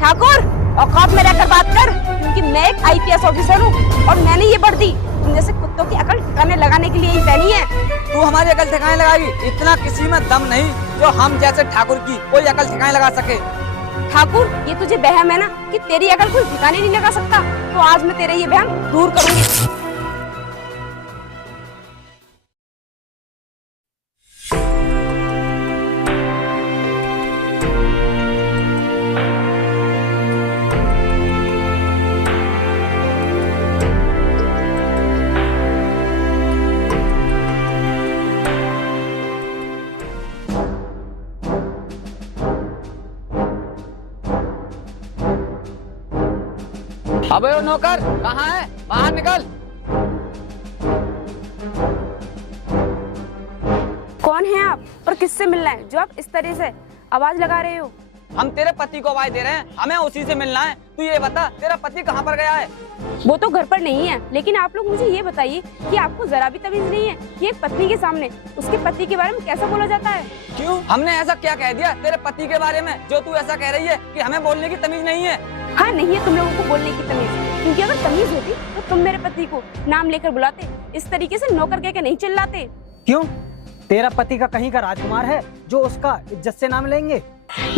ठाकुर, औकात में रहकर बात कर, क्योंकि मैं एक आईपीएस ऑफिसर हूँ और मैंने ये वर्दी तुम जैसे कुत्तों की अकल ठिकाने लगाने के लिए ही पहनी है। तू हमारी अकल ठिकाने लगाएगी? इतना किसी में दम नहीं जो हम जैसे ठाकुर की कोई अकल ठिकाने लगा सके। ठाकुर, ये तुझे वहम है ना कि तेरी अकल कोई ठिकाने नहीं लगा सकता, तो आज मैं तेरे ये वहम दूर करूंगी। अबे ओ नौकर, कहाँ है? बाहर निकल। कौन है आप और किससे मिलना है जो आप इस तरह से आवाज लगा रहे हो? हम तेरे पति को आवाज दे रहे हैं, हमें उसी से मिलना है। तू ये बता, तेरा पति कहाँ पर गया है? वो तो घर पर नहीं है, लेकिन आप लोग मुझे ये बताइए कि आपको जरा भी तमीज नहीं है कि एक पत्नी के सामने उसके पति के बारे में कैसा बोला जाता है? क्यों? हमने ऐसा क्या कह दिया तेरे पति के बारे में जो तू ऐसा कह रही है कि हमें बोलने की तमीज नहीं है? हाँ, नहीं है तुम लोगों को बोलने की तमीज, क्योंकि अगर तमीज होती तो तुम मेरे पति को नाम लेकर बुलाते, इस तरीके से नौकर कह के नहीं चिल्लाते। क्यों? तेरा पति का कहीं का राजकुमार है जो उसका इज्जत से नाम लेंगे?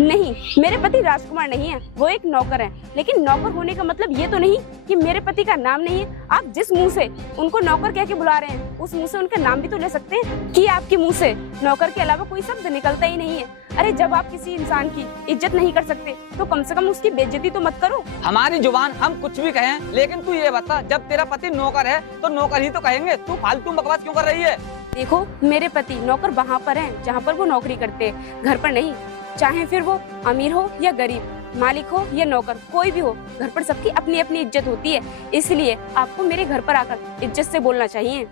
नहीं, मेरे पति राजकुमार नहीं है, वो एक नौकर है। लेकिन नौकर होने का मतलब ये तो नहीं कि मेरे पति का नाम नहीं है। आप जिस मुंह से उनको नौकर कह के बुला रहे हैं, उस मुंह से उनका नाम भी तो ले सकते हैं कि आपके मुंह से नौकर के अलावा कोई शब्द निकलता ही नहीं है। अरे जब आप किसी इंसान की इज्जत नहीं कर सकते तो कम से कम उसकी बेइज्जती तो मत करो। हमारी जुबान हम कुछ भी कहें, लेकिन तू ये बता, जब तेरा पति नौकर है तो नौकर ही तो कहेंगे। तू फालतू बकवास क्यों कर रही है? देखो, मेरे पति नौकर वहाँ पर हैं जहाँ पर वो नौकरी करते हैं, घर पर नहीं। चाहे फिर वो अमीर हो या गरीब, मालिक हो या नौकर, कोई भी हो, घर पर सबकी अपनी अपनी इज्जत होती है। इसलिए आपको मेरे घर पर आकर इज्जत से बोलना चाहिए।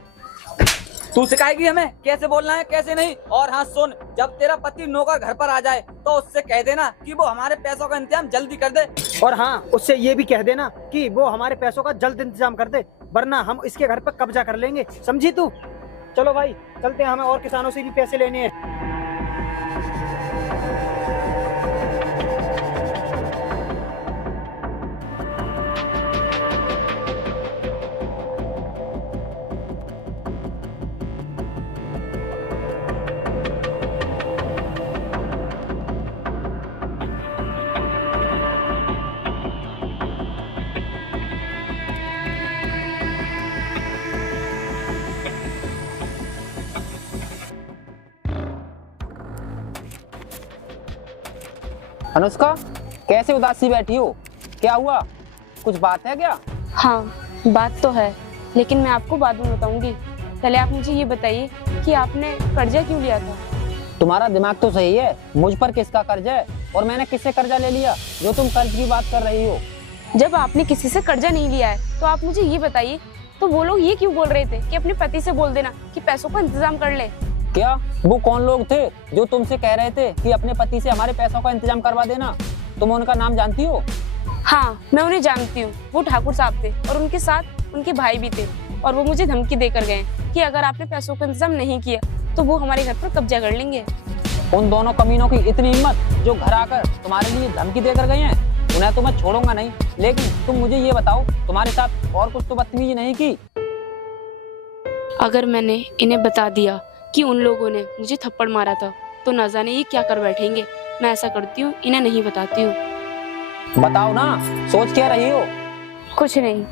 तू सिखाएगी हमें कैसे बोलना है कैसे नहीं? और हाँ सुन, जब तेरा पति नौकर घर पर आ जाए तो उससे कह देना कि वो हमारे पैसों का इंतजाम जल्दी कर दे। और हाँ, उससे ये भी कह देना कि वो हमारे पैसों का जल्द इंतजाम कर दे, वरना हम इसके घर पर कब्जा कर लेंगे। समझी तू? चलो भाई चलते हैं, हमें और किसानों से भी पैसे लेने हैं। अनुष्का, कैसे उदासी बैठी हो? क्या हुआ? कुछ बात है क्या? हाँ, बात तो है, लेकिन मैं आपको बाद में बताऊंगी। पहले आप मुझे ये बताइए कि आपने कर्जा क्यों लिया था? तुम्हारा दिमाग तो सही है, मुझ पर किसका कर्जा है और मैंने किससे कर्जा ले लिया जो तुम कर्ज की बात कर रही हो? जब आपने किसी से कर्जा नहीं लिया है तो आप मुझे ये बताइए, तो वो लोग ये क्यों बोल रहे थे कि अपने पति से बोल देना कि पैसों का इंतजाम कर ले? क्या वो कौन लोग थे जो तुमसे कह रहे थे कि अपने पति से हमारे पैसों का इंतजाम करवा देना? तुम उनका नाम जानती हो? हाँ, मैं उन्हें जानती हूँ। वो ठाकुर साहब थे और उनके साथ उनके भाई भी थे, और वो मुझे धमकी देकर गए कि अगर आपने पैसों का इंतजाम नहीं किया तो वो हमारे घर पर कब्जा कर लेंगे। उन दोनों कमीनों की इतनी हिम्मत जो घर आकर तुम्हारे लिए धमकी देकर गए हैं, उन्हें तो मैं छोड़ूंगा नहीं। लेकिन तुम मुझे ये बताओ, तुम्हारे साथ और कुछ तो बदतमीजी नहीं की? अगर मैंने इन्हें बता दिया कि उन लोगों ने मुझे थप्पड़ मारा था तो न जाने ये क्या कर बैठेंगे। मैं ऐसा करती हूँ, इन्हें नहीं बताती हूँ। बताओ ना, सोच क्या रही हो? कुछ नहीं,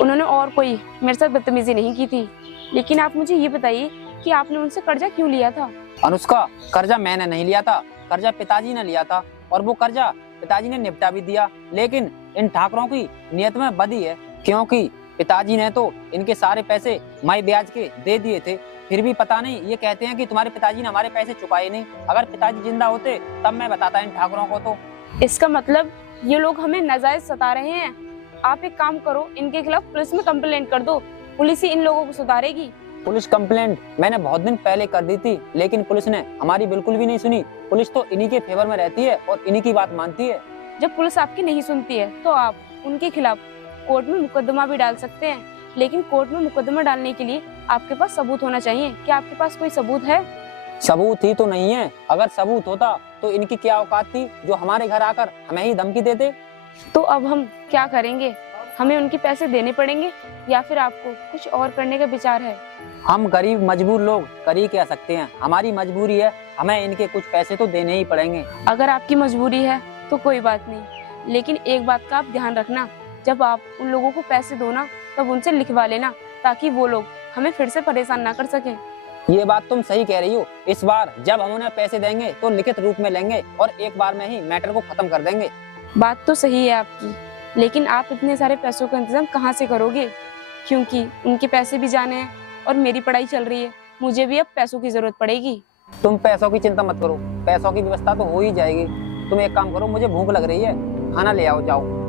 उन्होंने और कोई मेरे साथ बदतमीजी नहीं की थी। लेकिन आप मुझे ये बताइए कि आपने उनसे कर्जा क्यों लिया था? अनुष्का, कर्जा मैंने नहीं लिया था, कर्जा पिताजी ने लिया था, और वो कर्जा पिताजी ने निपटा भी दिया। लेकिन इन ठाकरों की नियत में बदी है, क्योंकि पिताजी ने तो इनके सारे पैसे माई ब्याज के दे दिए थे। फिर भी पता नहीं, ये कहते हैं कि तुम्हारे पिताजी ने हमारे पैसे चुकाए नहीं। अगर पिताजी जिंदा होते तब मैं बताता इन ठाकरों को। तो इसका मतलब ये लोग हमें नाजायज सता रहे हैं। आप एक काम करो, इनके खिलाफ पुलिस में कंप्लेंट कर दो, पुलिस ही इन लोगों को सुधारेगी। पुलिस कंप्लेंट मैंने बहुत दिन पहले कर दी थी, लेकिन पुलिस ने हमारी बिल्कुल भी नहीं सुनी। पुलिस तो इन्हीं के फेवर में रहती है और इन्हीं की बात मानती है। जब पुलिस आपकी नहीं सुनती है तो आप उनके खिलाफ कोर्ट में मुकदमा भी डाल सकते हैं। लेकिन कोर्ट में मुकदमा डालने के लिए आपके पास सबूत होना चाहिए। क्या आपके पास कोई सबूत है? सबूत ही तो नहीं है। अगर सबूत होता तो इनकी क्या औकात थी जो हमारे घर आकर हमें ही धमकी देते। तो अब हम क्या करेंगे? हमें उनके पैसे देने पड़ेंगे या फिर आपको कुछ और करने का विचार है? हम गरीब मजबूर लोग कर ही क्या सकते हैं, हमारी मजबूरी है, हमें इनके कुछ पैसे तो देने ही पड़ेंगे। अगर आपकी मजबूरी है तो कोई बात नहीं, लेकिन एक बात का आप ध्यान रखना, जब आप उन लोगों को पैसे दो ना तब उनसे लिखवा लेना, ताकि वो लोग हमें फिर से परेशान ना कर सकें। ये बात तुम सही कह रही हो। इस बार जब हम उन्हें पैसे देंगे तो लिखित रूप में लेंगे और एक बार में ही मैटर को खत्म कर देंगे। बात तो सही है आपकी, लेकिन आप इतने सारे पैसों का इंतजाम कहाँ से करोगे? क्योंकि उनके पैसे भी जाने हैं और मेरी पढ़ाई चल रही है, मुझे भी अब पैसों की जरूरत पड़ेगी। तुम पैसों की चिंता मत करो, पैसों की व्यवस्था तो हो ही जाएगी। तुम एक काम करो, मुझे भूख लग रही है, खाना ले आओ जाओ।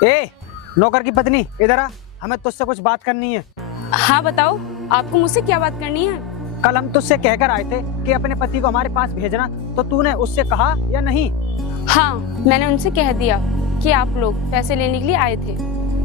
ए नौकर की पत्नी, इधर आ, हमें तुझसे कुछ बात करनी है। हाँ बताओ, आपको मुझसे क्या बात करनी है? कल हम तुझसे कहकर आए थे कि अपने पति को हमारे पास भेजना, तो तूने उससे कहा या नहीं? हाँ, मैंने उनसे कह दिया कि आप लोग पैसे लेने के लिए आए थे।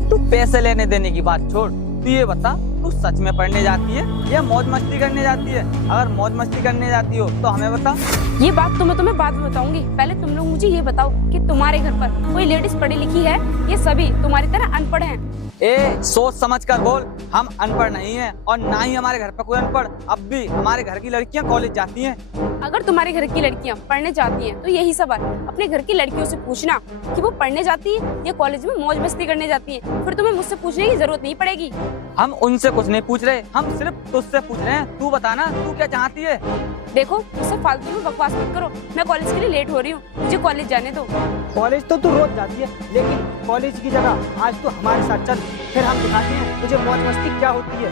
तू पैसे लेने देने की बात छोड़, तू ये बता, तू सच में पढ़ने जाती है या मौज मस्ती करने जाती है? अगर मौज मस्ती करने जाती हो तो हमें बता। ये बात तो मैं तुम्हें बाद में बताऊंगी, पहले तुम लोग मुझे ये बताओ कि तुम्हारे घर पर कोई लेडीज पढ़ी लिखी है? ये सभी तुम्हारी तरह अनपढ़ हैं? ए सोच समझ कर बोल, हम अनपढ़ नहीं हैं और ना ही हमारे घर पर कोई अनपढ़। अब भी हमारे घर की लड़कियां कॉलेज जाती हैं। अगर तुम्हारे घर की लड़कियां पढ़ने जाती हैं तो यही सवाल अपने घर की लड़कियों से पूछना कि वो पढ़ने जाती है या कॉलेज में मौज मस्ती करने जाती है, फिर तुम्हें मुझसे पूछने की जरूरत नहीं पड़ेगी। हम उनसे कुछ नहीं पूछ रहे, हम सिर्फ तुझसे पूछ रहे हैं। तू बताना, तू क्या चाहती है? देखो, मुझसे फालतू में बकवास मत करो, मैं कॉलेज के लिए लेट हो रही हूँ, मुझे कॉलेज जाने दो। कॉलेज तो तू रोज जाती है, लेकिन कॉलेज की जगह आज तू हमारे साथ चल, फिर हम दिखाते हैं तुझे मौज मस्ती क्या होती है।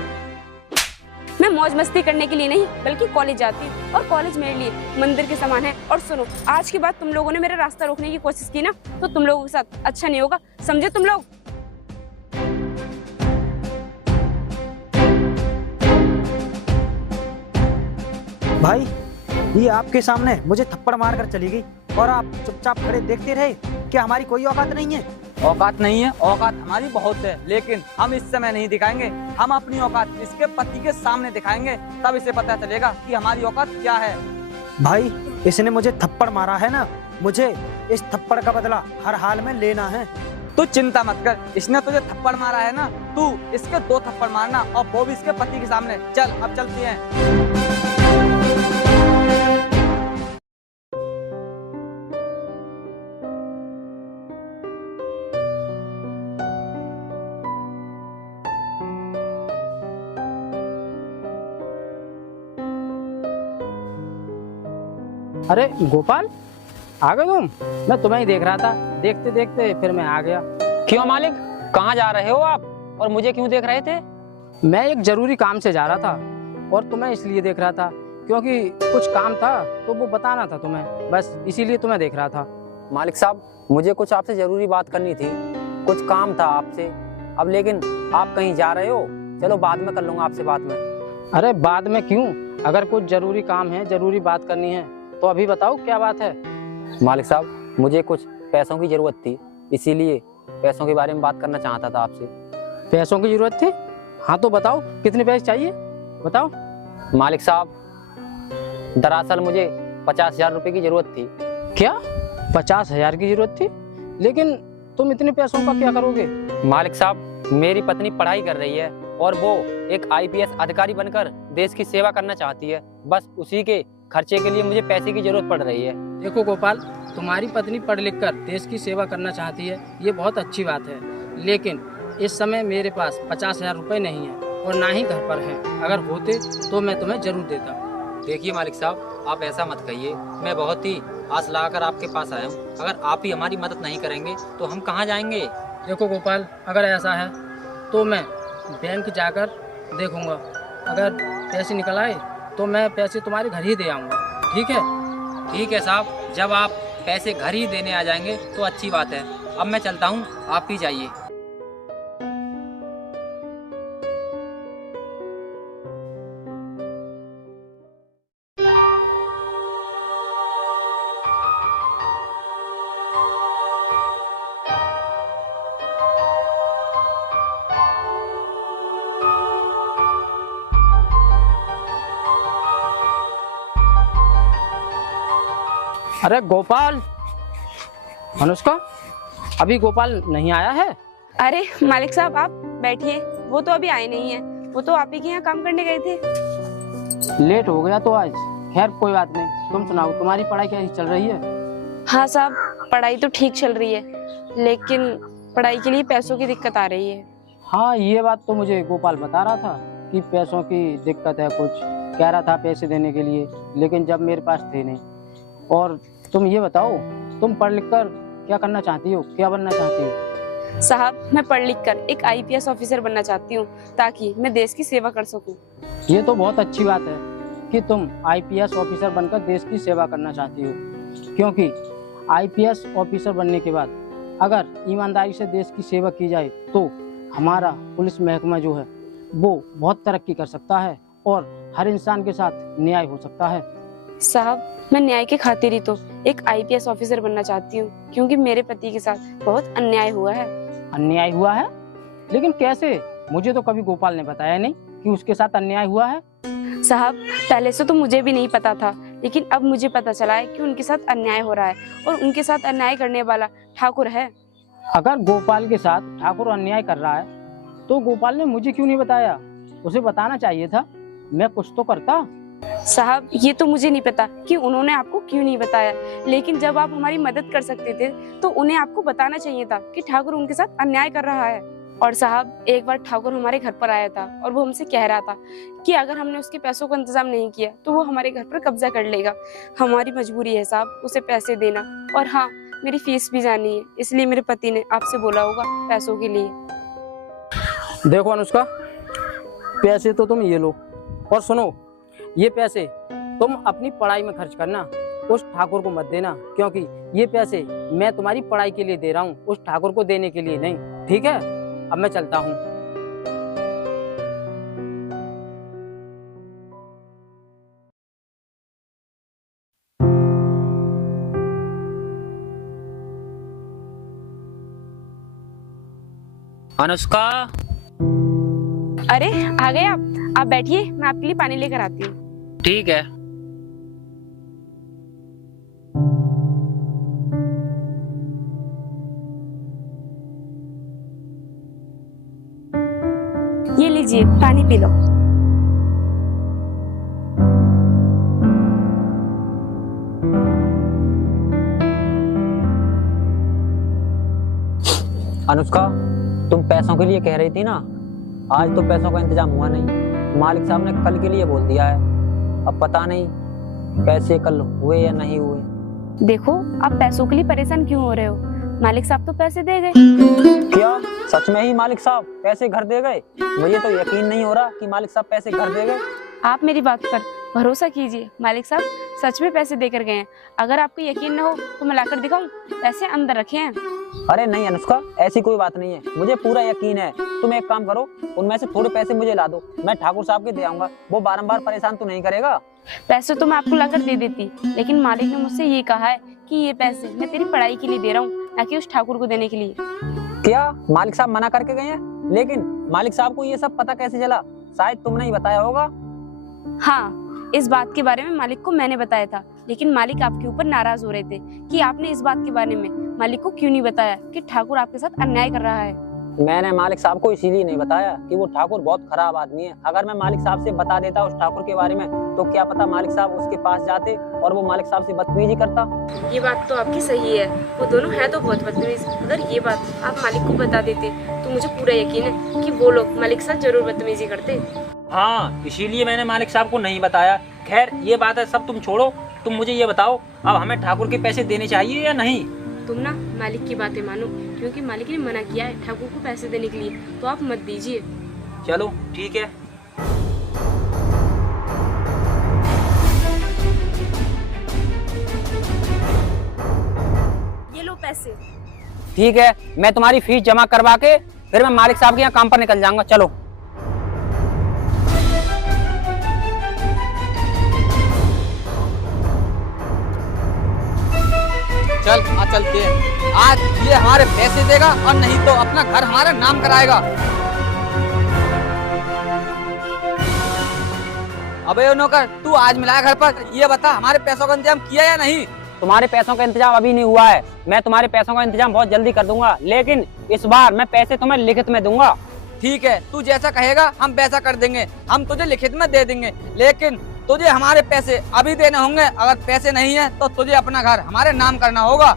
मैं मौज मस्ती करने के लिए नहीं बल्कि कॉलेज जाती हूँ, और कॉलेज मेरे लिए मंदिर के समान है। और सुनो, आज के बाद तुम लोगों ने मेरा रास्ता रोकने की कोशिश की ना तो तुम लोगों के साथ अच्छा नहीं होगा, समझे तुम लोग? भाई, ये आपके सामने मुझे थप्पड़ मार कर चली गई और आप चुपचाप खड़े देखते रहे। क्या हमारी कोई औकात नहीं है? औकात नहीं है? औकात हमारी बहुत है, लेकिन हम इस समय नहीं दिखाएंगे। हम अपनी औकात इसके पति के सामने दिखाएंगे, तब इसे पता चलेगा कि हमारी औकात क्या है। भाई, इसने मुझे थप्पड़ मारा है ना, मुझे इस थप्पड़ का बदला हर हाल में लेना है। तू चिंता मत कर, इसने तुझे थप्पड़ मारा है ना, तू इसके 2 थप्पड़ मारना, और वो भी इसके पति के सामने। चल अब चलती हैं। अरे गोपाल, आ गए तुम? मैं तुम्हें ही देख रहा था, देखते देखते फिर मैं आ गया। क्यों मालिक, कहाँ जा रहे हो आप और मुझे क्यों देख रहे थे? मैं एक जरूरी काम से जा रहा था और तुम्हें इसलिए देख रहा था क्योंकि कुछ काम था तो वो बताना था तुम्हें, बस इसीलिए तुम्हें देख रहा था। मालिक साहब, मुझे कुछ आपसे जरूरी बात करनी थी, कुछ काम था आपसे। अब लेकिन आप कहीं जा रहे हो, चलो बाद में कर लूंगा आपसे बात में। अरे बाद में क्यों, अगर कुछ जरूरी काम है, जरूरी बात करनी है तो अभी बताओ क्या बात है। मालिक साहब, मुझे कुछ पैसों की जरूरत थी, इसीलिए पैसों के बारे में बात करना चाहता था आपसे। पैसों की जरूरत थी? हाँ तो बताओ, कितने पैसे चाहिए बताओ। मालिक साहब, दरअसल मुझे 50,000 रुपए की जरूरत थी। क्या 50,000 की जरूरत थी? लेकिन तुम इतने पैसों का क्या करोगे? मालिक साहब, मेरी पत्नी पढ़ाई कर रही है और वो एक IPS अधिकारी बनकर देश की सेवा करना चाहती है, बस उसी के खर्चे के लिए मुझे पैसे की जरूरत पड़ रही है। देखो गोपाल, तुम्हारी पत्नी पढ़ लिख कर देश की सेवा करना चाहती है, ये बहुत अच्छी बात है, लेकिन इस समय मेरे पास 50,000 रुपये नहीं है और ना ही घर पर हैं। अगर होते तो मैं तुम्हें जरूर देता। देखिए मालिक साहब, आप ऐसा मत कहिए, मैं बहुत ही आस लगाकर आपके पास आया हूँ। अगर आप ही हमारी मदद नहीं करेंगे तो हम कहाँ जाएंगे? देखो गोपाल, अगर ऐसा है तो मैं बैंक जाकर देखूंगा, अगर पैसे निकल आए तो मैं पैसे तुम्हारे घर ही दे आऊँगा, ठीक है? ठीक है साहब, जब आप पैसे घर ही देने आ जाएंगे तो अच्छी बात है। अब मैं चलता हूँ, आप भी जाइए। अरे गोपाल, अनुष्का, अभी गोपाल नहीं आया है? अरे मालिक साहब आप बैठिए, वो तो अभी आए नहीं है, वो तो आप ही के यहाँ काम करने गए थे। लेट हो गया तो आज। खैर कोई बात नहीं, तुम सुनाओ, तुम्हारी पढ़ाई कैसी चल रही है? हाँ साहब, पढ़ाई तो ठीक चल रही है, लेकिन पढ़ाई के लिए पैसों की दिक्कत आ रही है। हाँ, ये बात तो मुझे गोपाल बता रहा था कि पैसों की दिक्कत है, कुछ कह रहा था पैसे देने के लिए, लेकिन जब मेरे पास थे नहीं। और तुम ये बताओ, तुम पढ़ लिख कर क्या करना चाहती हो, क्या बनना चाहती हो? साहब मैं पढ़ लिख कर एक IPS ऑफिसर बनना चाहती हूँ, ताकि मैं देश की सेवा कर सकूँ। ये तो बहुत अच्छी बात है कि तुम IPS ऑफिसर बनकर देश की सेवा करना चाहती हो, क्योंकि IPS ऑफिसर बनने के बाद अगर ईमानदारी से देश की सेवा की जाए तो हमारा पुलिस महकमा जो है वो बहुत तरक्की कर सकता है और हर इंसान के साथ न्याय हो सकता है। साहब मैं न्याय के खातिर ही तो एक IPS ऑफिसर बनना चाहती हूँ, क्योंकि मेरे पति के साथ बहुत अन्याय हुआ है। अन्याय हुआ है? लेकिन कैसे? मुझे तो कभी गोपाल ने बताया नहीं कि उसके साथ अन्याय हुआ है। साहब पहले से तो मुझे भी नहीं पता था, लेकिन अब मुझे पता चला है कि उनके साथ अन्याय हो रहा है और उनके साथ अन्याय करने वाला ठाकुर है। अगर गोपाल के साथ ठाकुर अन्याय कर रहा है तो गोपाल ने मुझे क्यों नहीं बताया? उसे बताना चाहिए था, मैं कुछ तो करता। साहब ये तो मुझे नहीं पता कि उन्होंने आपको क्यों नहीं बताया, लेकिन जब आप हमारी मदद कर सकते थे तो उन्हें आपको बताना चाहिए था कि ठाकुर उनके साथ अन्याय कर रहा है। और साहब एक बार ठाकुर हमारे घर पर आया था और वो हमसे कह रहा था कि अगर हमने उसके पैसों का इंतजाम नहीं किया तो वो हमारे घर पर कब्जा कर लेगा। हमारी मजबूरी है साहब उसे पैसे देना, और हाँ मेरी फीस भी जानी है, इसलिए मेरे पति ने आपसे बोला होगा पैसों के लिए। देखो अनुष्का, पैसे तो तुम ये लो, और सुनो, ये पैसे तुम अपनी पढ़ाई में खर्च करना, उस ठाकुर को मत देना, क्योंकि ये पैसे मैं तुम्हारी पढ़ाई के लिए दे रहा हूँ, उस ठाकुर को देने के लिए नहीं। ठीक है, अब मैं चलता हूँ। अनुष्का, अरे आ गए आप बैठिए, मैं आपके लिए पानी लेकर आती हूँ। ठीक है। ये लीजिए पानी पी लो। अनुष्का, तुम पैसों के लिए कह रही थी ना, आज तो पैसों का इंतजाम हुआ नहीं। मालिक साहब ने कल के लिए बोल दिया है, अब पता नहीं पैसे कल हुए या नहीं हुए। देखो आप पैसों के लिए परेशान क्यों हो रहे हो, मालिक साहब तो पैसे दे गए। क्या सच में ही मालिक साहब पैसे घर दे गए? मुझे तो यकीन नहीं हो रहा कि मालिक साहब पैसे घर दे गए। आप मेरी बात पर भरोसा कीजिए, मालिक साहब सच में पैसे देकर गए हैं। अगर आपको यकीन न हो तो मैं लाकर दिखाऊं, पैसे अंदर रखे हैं। अरे नहीं अनुष्का, ऐसी कोई बात नहीं है, मुझे पूरा यकीन है। तुम एक काम करो, उनमें से थोड़े पैसे मुझे ला दो, मैं ठाकुर साहब के दे आऊंगा, वो बारंबार परेशान तो नहीं करेगा। पैसे तो मैं आपको लाकर दे देती, लेकिन मालिक ने मुझसे ये कहा है कि ये पैसे मैं तेरी पढ़ाई के लिए दे रहा हूँ, ना कि उस ठाकुर को देने के लिए। क्या मालिक साहब मना करके गए हैं? लेकिन मालिक साहब को ये सब पता कैसे चला? शायद तुमने ही बताया होगा। हाँ, इस बात के बारे में मालिक को मैंने बताया था, लेकिन मालिक आपके ऊपर नाराज हो रहे थे कि आपने इस बात के बारे में मालिक को क्यों नहीं बताया कि ठाकुर आपके साथ अन्याय कर रहा है। मैंने मालिक साहब को इसीलिए नहीं बताया कि वो ठाकुर बहुत खराब आदमी है। अगर मैं मालिक साहब से बता देता उस ठाकुर के बारे में तो क्या पता मालिक साहब उसके पास जाते और वो मालिक साहब से बदतमीजी करता। ये बात तो आपकी सही है, वो दोनों है तो बहुत बदतमीज। अगर ये बात आप मालिक को बता देते तो मुझे पूरा यकीन है कि वो लोग मालिक के साथ जरूर बदतमीजी करते। हाँ, इसीलिए मैंने मालिक साहब को नहीं बताया। खैर ये बात है, सब तुम छोड़ो, तुम मुझे ये बताओ, अब हमें ठाकुर के पैसे देने चाहिए या नहीं? तुम ना मालिक की बातें मानो, क्योंकि मालिक ने मना किया है ठाकुर को पैसे देने के लिए, तो आप मत दीजिए। चलो ठीक है। पैसे। ठीक है, मैं तुम्हारी फीस जमा करवा के फिर मैं मालिक साहब के यहाँ काम पर निकल जाऊंगा। चलो। चल आ चलते हैं। आज ये हमारे पैसे देगा और नहीं तो अपना घर हमारा नाम कराएगा। अबे ओ नौकर, तू आज मिलाया घर पर, ये बता हमारे पैसों का इंतजाम किया या नहीं? तुम्हारे पैसों का इंतजाम अभी नहीं हुआ है, मैं तुम्हारे पैसों का इंतजाम बहुत जल्दी कर दूंगा, लेकिन इस बार मैं पैसे तुम्हें लिखित में दूंगा। ठीक है, तू जैसा कहेगा हम वैसा कर देंगे। हम तुझे लिखित में दे देंगे, लेकिन तुझे हमारे पैसे अभी देने होंगे। अगर पैसे नहीं है तो तुझे अपना घर हमारे नाम करना होगा।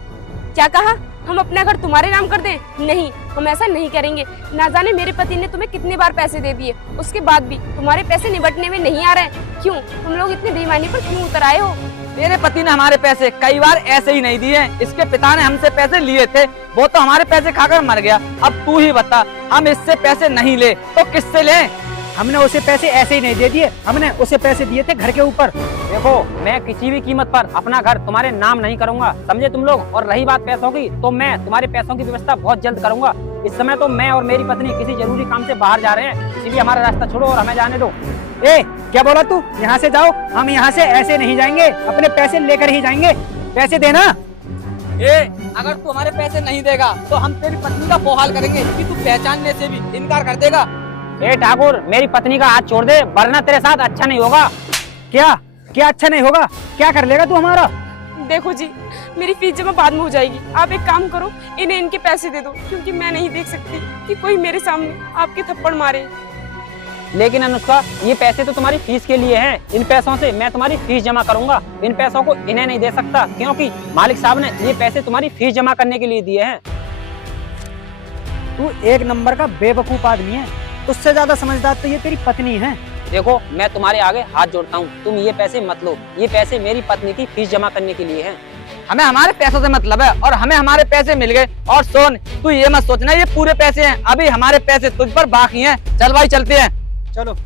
क्या कहा? हम अपना घर तुम्हारे नाम कर दें? नहीं, हम ऐसा नहीं करेंगे। ना जाने मेरे पति ने तुम्हें कितनी बार पैसे दे दिए, उसके बाद भी तुम्हारे पैसे निबटने में नहीं आ रहे। क्यों? तुम लोग इतने बेईमानी पर क्यों उतर आए हो? तेरे पति ने हमारे पैसे कई बार ऐसे ही नहीं दिए। इसके पिता ने हमसे पैसे लिए थे, वो तो हमारे पैसे खाकर मर गया। अब तू ही बता, हम इससे पैसे नहीं ले तो किससे लें? हमने उसे पैसे ऐसे ही नहीं दे दिए, हमने उसे पैसे दिए थे घर के ऊपर। देखो, मैं किसी भी कीमत पर अपना घर तुम्हारे नाम नहीं करूंगा, समझे तुम लोग? और रही बात पैसों की, तो मैं तुम्हारे पैसों की व्यवस्था बहुत जल्द करूंगा। इस समय तो मैं और मेरी पत्नी किसी जरूरी काम से बाहर जा रहे हैं, इसीलिए हमारा रास्ता छोड़ो और हमें जाने दो। ए, क्या बोला तू? यहाँ से जाओ, हम यहाँ से ऐसे नहीं जाएंगे, अपने पैसे लेकर ही जाएंगे। पैसे देना। अगर तू हमारे पैसे नहीं देगा तो हम तेरी पत्नी का वो हाल करेंगे कि तू पहचानने से भी इनकार कर देगा। ए ठाकुर, मेरी पत्नी का हाथ छोड़ दे, वरना तेरे साथ अच्छा नहीं होगा। क्या क्या अच्छा नहीं होगा? क्या कर लेगा तू हमारा? देखो जी, मेरी फीस जमा बाद में हो जाएगी। आप एक काम करो, इन्हें इनके पैसे दे दो, क्योंकि मैं नहीं देख सकती कि कोई मेरे सामने आपके थप्पड़ मारे। लेकिन अनुष्का, ये पैसे तो तुम्हारी फीस के लिए हैं। इन पैसों से मैं तुम्हारी फीस जमा करूंगा। इन पैसों को इन्हें नहीं दे सकता, क्योंकि मालिक साहब ने ये पैसे तुम्हारी फीस जमा करने के लिए दिए हैं। तू एक नंबर का बेवकूफ आदमी है, तुझसे ज्यादा समझदार तो ये तेरी पत्नी है। देखो, मैं तुम्हारे आगे हाथ जोड़ता हूँ, तुम ये पैसे मत लो। ये पैसे मेरी पत्नी की फीस जमा करने के लिए हैं। हमें हमारे पैसों से मतलब है और हमें हमारे पैसे मिल गए। और सोन, तू ये मत सोचना ये पूरे पैसे हैं, अभी हमारे पैसे तुझ पर बाकी हैं। चल भाई चलते हैं। चलो।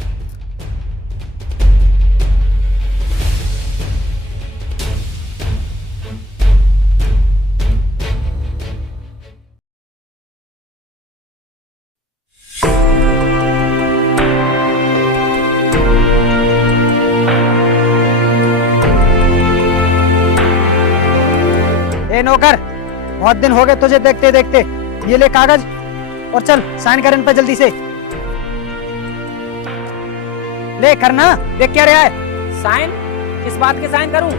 ए नौकर, बहुत दिन हो गए तुझे देखते देखते। ये ले कागज और चल साइन कर इन पे जल्दी से। ले करना, देख क्या रहा है। साइन? किस बात के साइन करूं?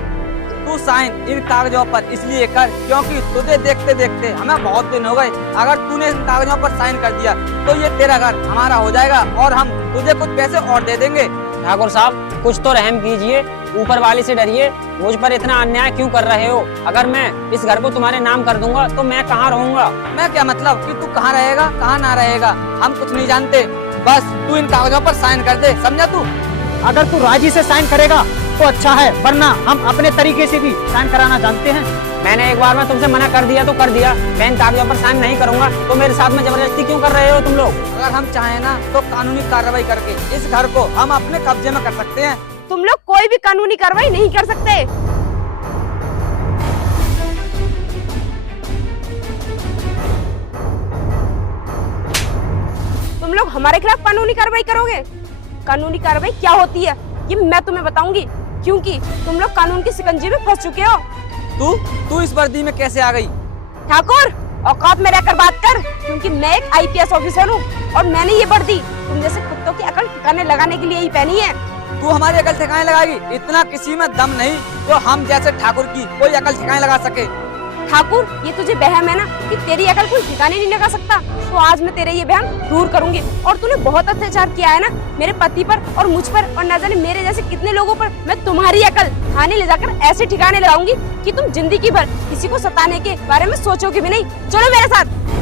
तू साइन इन कागजों पर इसलिए कर क्योंकि तुझे देखते देखते हमें बहुत दिन हो गए। अगर तूने इन कागजों पर साइन कर दिया तो ये तेरा घर हमारा हो जाएगा और हम तुझे कुछ पैसे और दे देंगे। ठाकुर साहब, कुछ तो रहम कीजिए, ऊपर वाले से डरिए। मुझ पर इतना अन्याय क्यों कर रहे हो? अगर मैं इस घर को तुम्हारे नाम कर दूंगा तो मैं कहाँ रहूंगा? मैं क्या मतलब कि तू कहाँ रहेगा कहाँ ना रहेगा, हम कुछ नहीं जानते। बस तू इन कागजों पर साइन कर दे, समझा तू? अगर तू राजी से साइन करेगा तो अच्छा है, वरना हम अपने तरीके से भी साइन कराना जानते हैं। मैंने एक बार में तुमसे मना कर दिया तो कर दिया, मैं इन कागजों पर साइन नहीं करूंगा, तो मेरे साथ में जबरदस्ती क्यों कर रहे हो तुम लोग? अगर हम चाहें ना तो कानूनी कार्रवाई करके इस घर को हम अपने कब्जे में कर सकते हैं। तुम लोग कोई भी कानूनी कार्रवाई नहीं कर सकते। तुम लोग हमारे खिलाफ कानूनी कार्रवाई करोगे? कानूनी कार्रवाई क्या होती है ये मैं तुम्हें बताऊंगी, क्योंकि तुम लोग कानून की शिकंजी में फंस चुके हो। तू इस वर्दी में कैसे आ गई? ठाकुर, औकात में रहकर बात कर, क्योंकि मैं एक IPS ऑफिसर हूँ और मैंने ये वर्दी तुम जैसे कुत्तों की अकल ठिकाने लगाने के लिए ही पहनी है। तू हमारी अकल ठिकाने लगाएगी? इतना किसी में दम नहीं तो हम जैसे ठाकुर की कोई अकल ठिकाने लगा सके। ठाकुर, ये तुझे बहम है ना कि तेरी अकल कोई ठिकाने नहीं लगा सकता, तो आज मैं तेरे ये बहम दूर करूंगी। और तूने बहुत अत्याचार किया है ना मेरे पति पर और मुझ पर, और न जाने मेरे जैसे कितने लोगों पर। मैं तुम्हारी अकल थाने ले जाकर ऐसे ठिकाने लगाऊंगी कि तुम जिंदगी भर किसी को सताने के बारे में सोचोगे भी नहीं। चलो मेरे साथ।